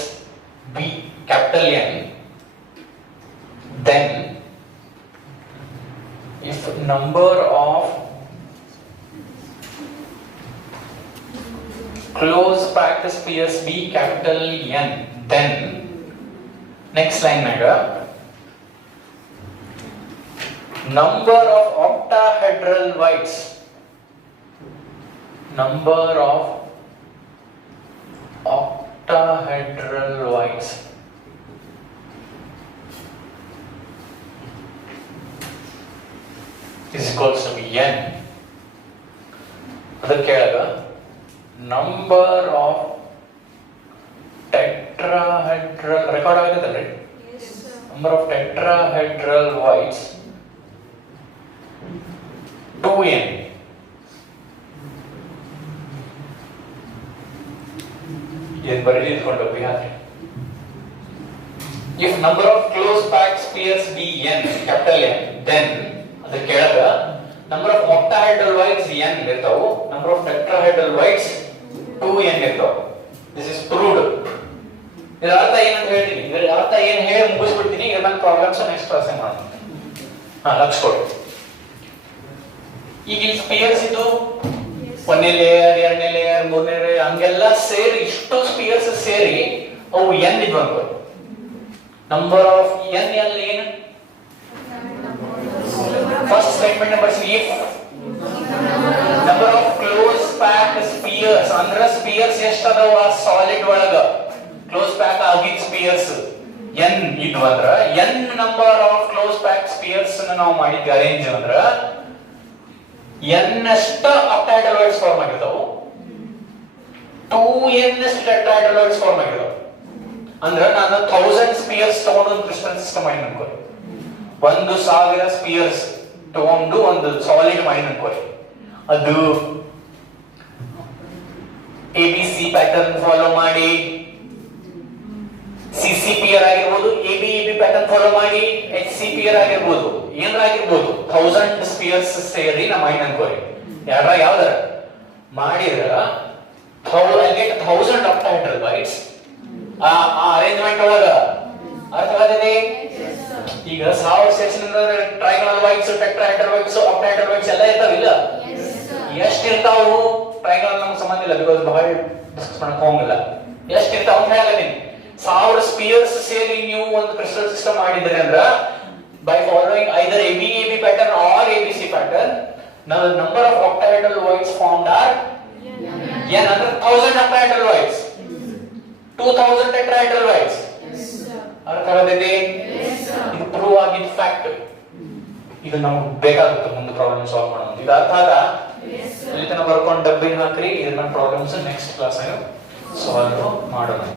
be capital N, then if number of close packed spheres be capital N, then next line naga number of octahedral whites number of octahedral voids is equals to n. ಅದಕ್ಕೆ ಕೆಳಗ number of tetrahedral record ಆಗುತ್ತಲ್ರಿ number of tetrahedral voids 2n. ಏನು ಬರೀ ಇಟ್ಕೊಂಡೋಗಿ ಹಾಗೆ. If number of close packed spheres be n, capital N, then ಅದಕ್ಕೆ ಕೆಳಗ number of octahedral voids n ಇರ್ತಾವು, number of tetrahedral voids 2n ಇರ್ತಾವು. This is proved. ಇದರ ಅರ್ಥ ಏನಂತ ಹೇಳ್ತೀನಿ, ಇದರ ಅರ್ಥ ಏನು ಹೇಳಿ ಮುಗಿಸ್ಬಿಡ್ತೀನಿ. ಈಗ ನನ್ನ ಪ್ರಾಬ್ಲಮ್ಸ್ ನೆಕ್ಸ್ಟ್ ಕ್ಲಾಸ್ ಮಾಡೋಣ. ಲಕ್ಷ ಕೊಡಿ. ಈಗ ಇಲ್ಲಿ ಸ್ಪಿಯರ್ಸ್ ಇದು ಒಂದನೇ ಲೇಯರ್, ಎರಡನೇ ಲೇಯರ್, ಮೂರನೇ ಲೇಯರ್ ಹಂಗೆಲ್ಲ ಸೇರಿ ಇಷ್ಟು ಸ್ಪಿಯರ್ಸ್ ಸೇರಿ ಅವು ಎನ್ ಇದ್ವು ಅನ್ಕೊಳ್ಳಿ. ನಂಬರ್ ಆಫ್ ಎನ್ ಅಲ್ಲಿ ಏನು first statement number if number of close pack spears ಅಂದ್ರ ಸ್ಪಿಯರ್ಸ್ ಎಷ್ಟು ಅದಾವ ಆ ಸಾಲಿಡ್ ಒಳಗ ಕ್ಲೋಸ್ ಪ್ಯಾಕ್ ಆಗಿದ್ ಸ್ಪಿಯರ್ಸ್ ಎನ್ ಇದ್ವು ಅಂದ್ರ N number of close pack spears ನಾವು ಮಾಡಿದ್ವಿ ಅರೇಂಜ್ ಅಂದ್ರ n ಅಷ್ಟ octahedral voids ಫಾರ್ಮ್ ಆಗಿರ್ತಾವು, 2n ಅಷ್ಟ tetrahedral voids ಫಾರ್ಮ್ ಆಗಿರ್ತಾವು. ಅಂದ್ರೆ ನಾನು 1000 ಸ್ಪಿಯರ್ಸ್ ತಗೊಂಡು ಒಂದು ಕ್ರಿಸ್ಟಲ್ ಸಿಸ್ಟಮ್ ಮಾಡಿ ಅನ್ಕೊಳ್ಳಿ, 1000 ಸ್ಪಿಯರ್ಸ್ ತಗೊಂಡು ಒಂದು ಸಾಲಿಡ್ ಮಾಡಿ ಅನ್ಕೊಳ್ಳಿ. ಅದು ABC ಪ್ಯಾಟರ್ನ್ ಫಾಲೋ ಮಾಡಿ CCPR ಆಗಿರ್ಬೋದು, AB ಪ್ಯಾಟರ್ನ್ ಫಾಲೋ ಮಾಡಿ HCPR ಆಗಿರ್ಬೋದು, ಏನಾರ ಆಗಿರ್ಬೋದು. 1000 ಸ್ಪಿಯರ್ಸ್ ಸೇರಿ ನಾ ಮೈಂಡ್ ಅನ್ಕೋರಿ ಯಾವ್ದಾರ ಮಾಡಿದ್ರ 1000 octahedral voids ಆ ಅರೇಂಜ್ಮೆಂಟ್ ಒಳಗ ಅರ್ಥವಾಗಿದೆ. ಈಗ 1000 section trigonal voids, tetrahedral voids, octahedral voids ಎಲ್ಲ ಇರ್ತಾವಿಲ್ಲ. ಎಷ್ಟು ಇರ್ತಾವು ಟ್ರೈಗೊನಲ್ ನಮ್ಗೆ ಸಂಬಂಧ ಇಲ್ಲ, ಬಿಕಾಸ್ ಬಹಳ ಡಿಸ್ಕಸ್ ಮಾಡಕ್ ಹೋಗಂಗಿಲ್ಲ. ಎಷ್ಟು ಇರ್ತಾವ ಅಂತ ಹೇಳಕತ್ತೀನಿ. 1000 ಸ್ಪಿಯರ್ಸ್ ಸೇರಿ ನೀವು ಒಂದು ಕ್ರಿಸ್ಟಲ್ ಸಿಸ್ಟಮ್ ಮಾಡಿದ್ರಿ ಅಂದ್ರ by following either AB pattern or ABC pattern, now the number of octahedral voids formed are n under 1000 octahedral voids, 2000 tetrahedral voids. ಅರ್ಥ ಆಗತೈತಿ? ಇದು ಪ್ರೂವ್ ಆಗಿದ್ದ ಫ್ಯಾಕ್ಟ್. ಇದು ನಮ್ಗೆ ಬೇಕಾಗುತ್ತೆ ಮುಂದೆ ಪ್ರಾಬ್ಲಮ್ ಸಾಲ್ವ್ ಮಾಡೋದು. ಇದು ಅರ್ಥ ಆದ ಇಲ್ಲಿ ತನಕ ಬರ್ಕೊಂಡು ಡಬ್ಬಿನ ಹಾಕ್ರಿ. ಇದನ್ನ ಪ್ರಾಬ್ಲಮ್ಸ್ ನೆಕ್ಸ್ಟ್ ಕ್ಲಾಸ್ ಸಾಲ್ವ್ ಮಾಡೋಣ.